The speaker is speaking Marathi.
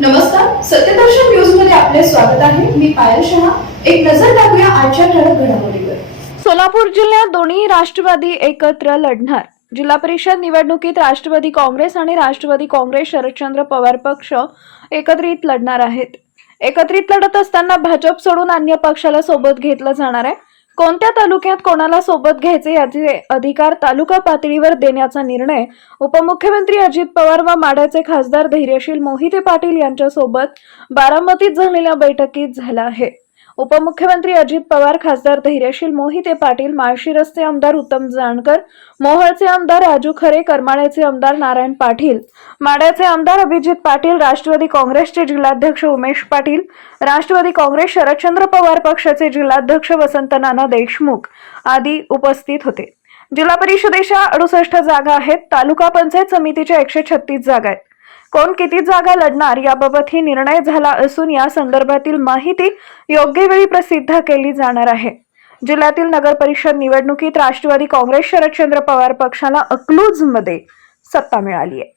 नमस्कार, सत्यदर्शन न्यूज मध्ये आपले स्वागत आहे. मी पायल शहा. एक नजर टाकूया आजच्या ठळक घडामोडीवर. सोलापूर जिल्ह्यात दोन्ही राष्ट्रवादी एकत्र लढणार. जिल्हा परिषद निवडणुकीत राष्ट्रवादी काँग्रेस आणि राष्ट्रवादी काँग्रेस शरदचंद्र पवार पक्ष एकत्रित लढणार आहेत. एकत्रित लढत असताना भाजप सोडून अन्य पक्षाला सोबत घेतलं जाणार आहे. कोणत्या तालुक्यात कोणाला सोबत घ्यायचे याचे अधिकार तालुका पातळीवर देण्याचा निर्णय उपमुख्यमंत्री अजित पवार व माढ्याचे खासदार धैर्यशील मोहिते पाटील यांच्यासोबत बारामतीत झालेल्या बैठकीत झाला आहे. उपमुख्यमंत्री अजित पवार, खासदार धैर्यशील मोहिते पाटील, माळशिरसचे आमदार उत्तम जानकर, मोहोळचे आमदार राजू खरे, करमाळ्याचे आमदार नारायण पाटील, माढ्याचे आमदार अभिजित पाटील, राष्ट्रवादी काँग्रेसचे जिल्हाध्यक्ष उमेश पाटील, राष्ट्रवादी काँग्रेस शरदचंद्र पवार पक्षाचे जिल्हाध्यक्ष वसंत नाना देशमुख आदी उपस्थित होते. जिल्हा परिषदेच्या 68 जागा आहेत. तालुका पंचायत समितीच्या 136 जागा आहेत. कोण किती जागा लढणार याबाबतही निर्णय झाला असून या संदर्भातील माहिती योग्य वेळी प्रसिद्ध केली जाणार आहे. जिल्ह्यातील नगर परिषद निवडणुकीत राष्ट्रवादी काँग्रेस शरदचंद्र पवार पक्षाला अकलूजमध्ये सत्ता मिळाली आहे.